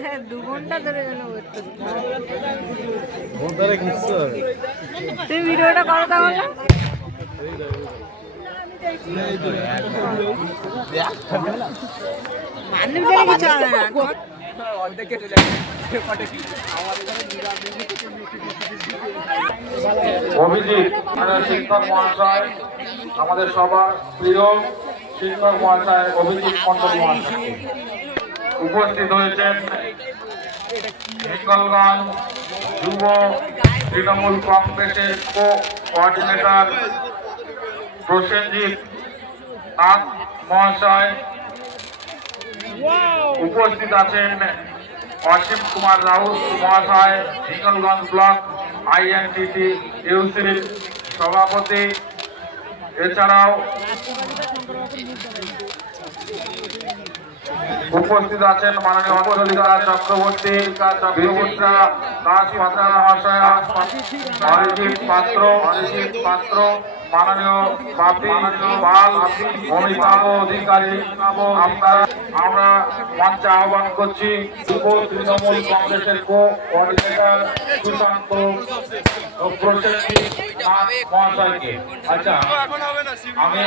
হ্যাঁ 2 ঘন্টা ধরে যেন তুমি ভিডিওটা করো তাহলে। মানুষদের কিছু হবে না। অভিজিৎ শিক্ষক মহাশয়, আমাদের সবার প্রিয় শিক্ষক মহাশয় অভিজিৎ মন্ডল মহাশয় উপস্থিত হয়েছেন। হিঙ্গলগঞ্জ যুব তৃণমূল কংগ্রেসের কোঅর্ডিনেটর প্রসেনজিৎ নাথ মহাশয়, উপস্থিত আছেন অসীম কুমার রাউত মহাশয়, হিঙ্গলগঞ্জ ব্লক আইএনটিটি ইউসির সভাপতি। এছাড়াও উপস্থিত আছেন মাননীয় অঞ্জলিকা চক্রবর্তী, বীরভূত্রা দাস পাত্র মহাশয়, অরিজিৎ পাত্র, মাননীয় বাপি পাল, অমিতাভ অধিকারী। আমরা মঞ্চে আহ্বান করছি যুব তৃণমূল কংগ্রেসের কোঅর্ডিনেটর সুশান্ত মহাশয়কে। আচ্ছা, আমি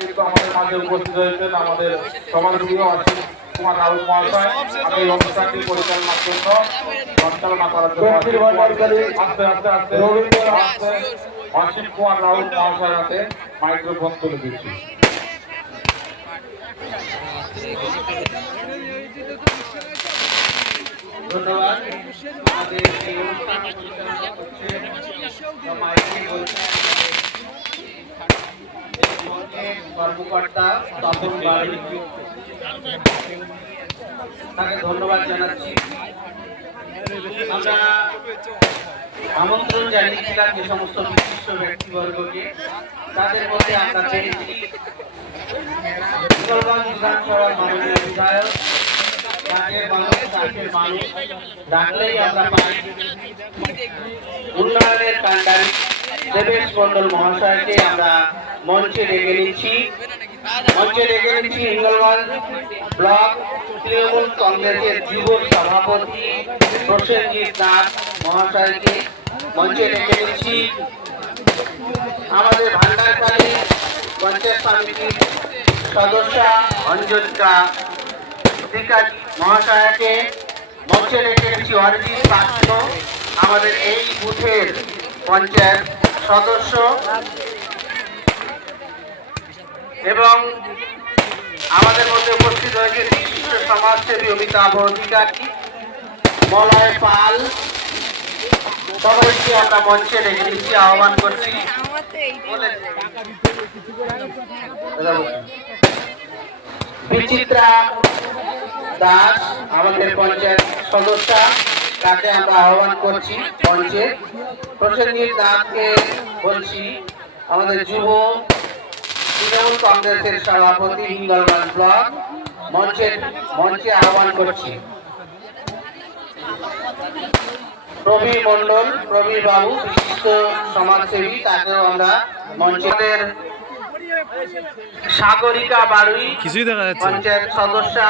কিন্তু আমাদের মাঝে উপস্থিত হয়েছেন আমাদের সবার প্রিয় অসীম কুমার রাউত মহাশয়। আমি এই অনুষ্ঠানটি পরিচালনার জন্য করার জন্য আস্তে আস্তে আস্তে অসীম কুমার রাউত মহাশয়ের হাতে মাইক্রোফোন তুলে দিচ্ছি। ধন্যবাদ। আমাদের এই অনুষ্ঠান পরিচালনা করছেন কর্মকর্তা তপন বাড়ি, তাকে ধন্যবাদ জানাচ্ছি। আমরা আমন্ত্রণ জানিয়েছিলাম যে সমস্ত বিশিষ্ট ব্যক্তিবর্গকে, তাদের মধ্যে আমরা পেয়েছি হিঙ্গলগঞ্জ বিধানসভার মাননীয় বিধায়ক, ডাকলেই আমরা পাই উন্নয়নের কাণ্ডারি দেবেশ মন্ডল মহাশয়কে আমরা মঞ্চে ডেকে নিচ্ছি। হিঙ্গলগঞ্জ ব্লক তৃণমূল কংগ্রেসের যুব সভাপতি প্রসেনজিৎ নাথ মহাশয়কে মঞ্চে ডেকে নিচ্ছি। আমাদের ভান্ডারখালী পঞ্চায়েত সমিতির সদস্যা অঞ্জলিকা মহাশয়কে মঞ্চে ডেকে নিচ্ছি। অরিজিৎ পাত্র আমাদের এই বুথের পঞ্চায়েত সদস্য, এবং আমাদের মধ্যে উপস্থিত হয়েছে বিশিষ্ট সমাজসেবী অমিতাভ অধিকারী, মলয় পাল। সবাইকে আমরা মঞ্চে ডেকে নিচ্ছি, আহ্বান করছি। বিচিত্রা দাস আমাদের পঞ্চায়েত সদস্যা, তাকে আমরা আহ্বান করছি মঞ্চে। প্রসেনজিৎ নাথকে বলছি আমাদের যুব তৃণমূল কংগ্রেসের সভাপতি হিঙ্গলগঞ্জ ব্লক, মঞ্চে আহ্বান করছি। প্রবীর মন্ডল, প্রবীর বাবু বিশিষ্ট সমাজসেবী, তাকেও আমরা মঞ্চের। সাগরিকা বাড়ুই পঞ্চায়েত সদস্যা,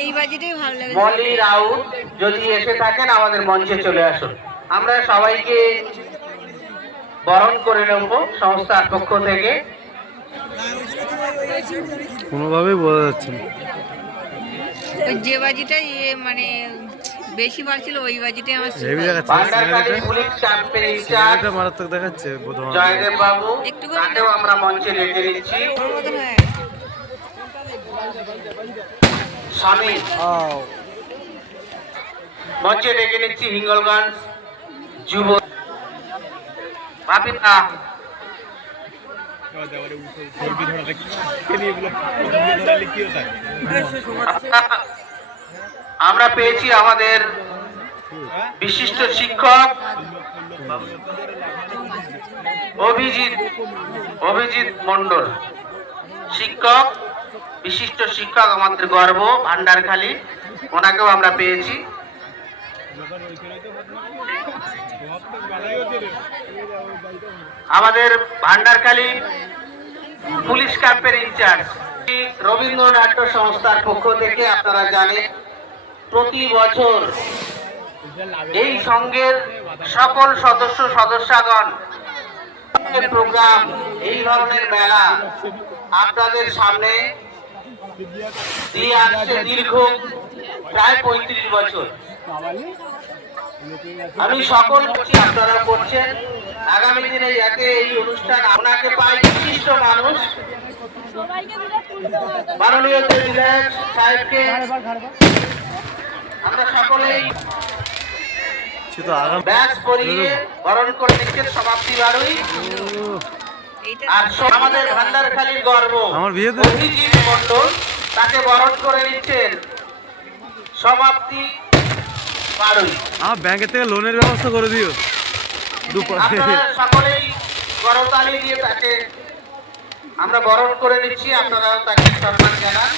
এই বাজেটেই ভালো লাগে। মলি রাউত যদি এসে থাকেন আমাদের মঞ্চে চলে আসুন। আমরা সবাইকে বরণ করে নেব সংস্থার পক্ষ থেকে। কোনোভাবেই বোঝা যাচ্ছে না যে বাজিটা মানে বেশি বাড়ছিল ওই বাজিতে আমার মারাত্মক দেখাচ্ছে। জয়দেব বাবু, তাকেও আমরা মঞ্চে ডেকে নিচ্ছি। স্বামী মঞ্চে ডেকে নিচ্ছি হিঙ্গলগঞ্জ যুব বাপিতা। আমরা পেয়েছি আমাদের বিশিষ্ট শিক্ষক অভিজিৎ মন্ডল, শিক্ষক, বিশিষ্ট শিক্ষক, আমাদের গর্ব ভান্ডারখালী, ওনাকেও আমরা পেয়েছি। আমাদের ভান্ডারখালী পুলিশ ক্যাম্পের ইনচার্জ রবীন্দ্রনাট্য সংস্থার পক্ষ থেকে আপনারা জানেন প্রতি বছর এই সংঘের সকল সদস্যগণ প্রোগ্রাম এই ধরনের মেলা আপনাদের সামনে দিয়ে আসছে দীর্ঘ প্রায় 35 বছর। আমি সকল আপনারা করছেন, আগামী দিনে যাতে এই অনুষ্ঠান আপনাকে পাই বিশিষ্ট মানুষ মাননীয় বিধায়ক সাহেবকে আমরা সকলেই ব্যাস পরিয়ে বরণ করে নিচ্ছেন সমাপ্তি বারুই। আর আমাদের ভান্ডারখালীর গর্ব অভিজিৎ মণ্ডল তাকে বরণ করে নিচ্ছেন সমাপ্তি বারুই। আমার ব্যাংকের থেকে লোনের ব্যবস্থা করে দিও। আপনারা সকলেই করতালি দিয়ে তাকে আমরা বরণ করে নিচ্ছি, আপনারাও তাকে সম্মান জানান।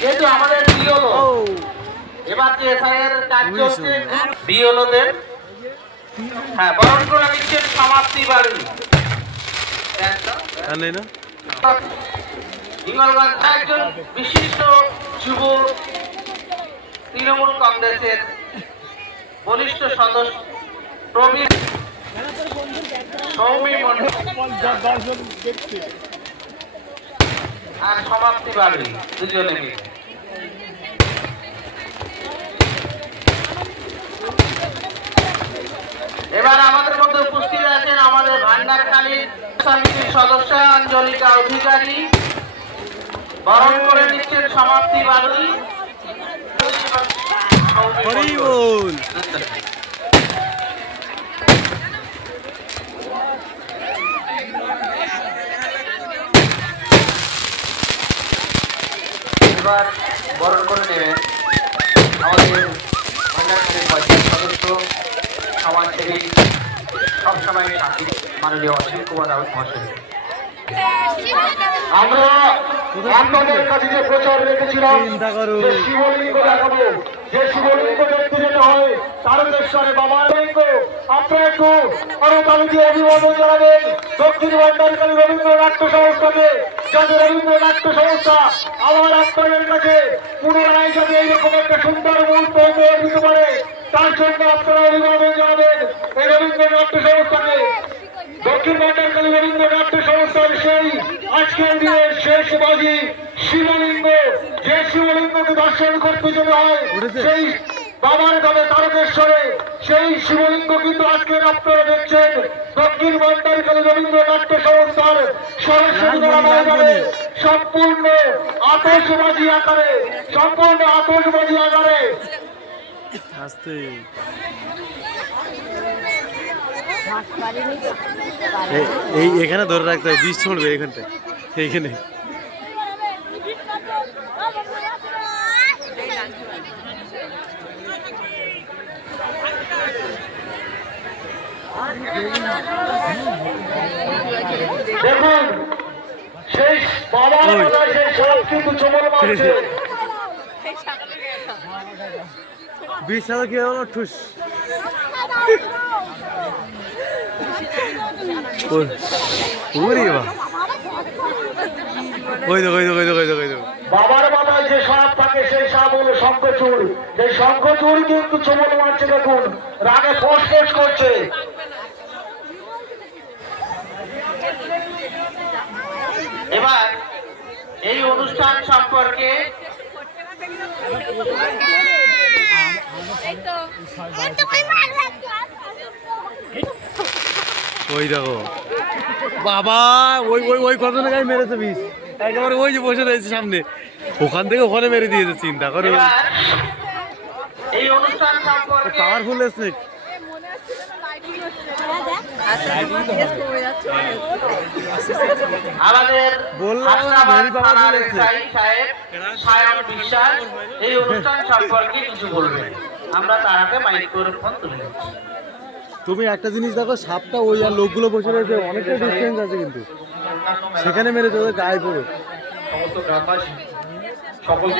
যেহেতু আমাদের বিওলো এবার যে এসআইআর কাজ চলছে, বিওলোদের বরণ করে নিচ্ছেন সমাপ্তি বারুই। হিঙ্গলগঞ্জ একজন বিশিষ্ট যুব তৃণমূল কংগ্রেসের বলিষ্ঠ সদস্য প্রবীণ সৌমি মণ্ডল আর সমাপ্তি বাড়ি দুজনে মিলে। এবার আমাদের মধ্যে উপস্থিত আছেন আমাদের ভান্ডারখালী সমিতির সদস্য অঞ্জলিকা অধিকারী, বরণ করে নিচ্ছেন সমাপ্তি বাড়ি। এবার বরণ করে নেবেন আমাদের ভান্ডারখালীর পঞ্চায়েত সদস্য সমাজসেবী সবসময় শান্তি মাননীয় অসীম কুমার রাউত মহাশয়। আমরা আপনাদের কাছে যে প্রচার রেখেছিলাম যে শিবলিঙ্গ দেখাবো, যে শিবলিঙ্গ দেখতে যেতে হয় তারকেশ্বরে বাবার লিঙ্গ, আপনারা একটু করতালি দিয়ে অভিবাদন জানাবেন দক্ষিণ ভান্ডারখালী রবীন্দ্রনাট্য সংস্থাকে, যাতে রবীন্দ্রনাট্য সংস্থা আবার আপনাদের কাছে পুনরায় যাতে এইরকম একটা সুন্দর মুহূর্ত উপহার দিতে পারে, তার জন্য আপনারা অভিবাদন জানাবেন এই রবীন্দ্রনাট্য সংস্থাকে। দক্ষিণ ভান্ডারখালী রবীন্দ্রনাট্য সংস্থার সেই আজকের দিনের শেষ বাজি শিবলিঙ্গ, যে শিবলিঙ্গকে দর্শন করতে যেতে হয় সেই বাবার ধামে তারকেশ্বরে, সেই শিবলিঙ্গ কিন্তু আজকের আপনারা দেখছেন দক্ষিণ ভান্ডারখালী রবীন্দ্রনাট্য সংস্থার সরস্বতী ময়দানে সম্পূর্ণ আতশবাজি আকারে, সম্পূর্ণ আতশবাজি আকারে এই এখানে ধরে রাখতে হবে, বিষ ছড়বে এখানটা এইখানে। দেখুন সেই বাবার মাথায় সেই সাপ কিন্তু চমল মারছে। বিষ ছাড়া কি হলো ঠুস। বাবার মাথায় যে সাপ থাকে সেই সাপ হলো শঙ্খচূড়, সেই শঙ্খচূড় কিন্তু চমল মারছে। দেখুন রাগে ফোঁস ফোঁস করছে। এবার এই অনুষ্ঠান সম্পর্কে ওই দেখো বাবা, ওই ওই ওই কত গায়ে মেরেছে বিষ, একেবারে ওই যে বসে রয়েছে সামনে, ওখান থেকে ওখানে মেরে দিয়েছে। চিন্তা করো এই অনুষ্ঠান সম্পর্কে পাওয়ারফুল স্নেক। আমাদের বিশ্বাস এই অনুষ্ঠান সম্পর্কে কিছু বলবেন, আমরা তার হাতে মাইক্রোফোন তুলে দিচ্ছি। তুমি একটা জিনিস দেখো, সাপটা ওই আর লোকগুলো বসে রয়েছে অনেকটা ডিস্টেন্স আছে, কিন্তু সেখানে মেরেছে ওদের গায়ে পুরো। সমস্ত গ্রামবাসী সকলকে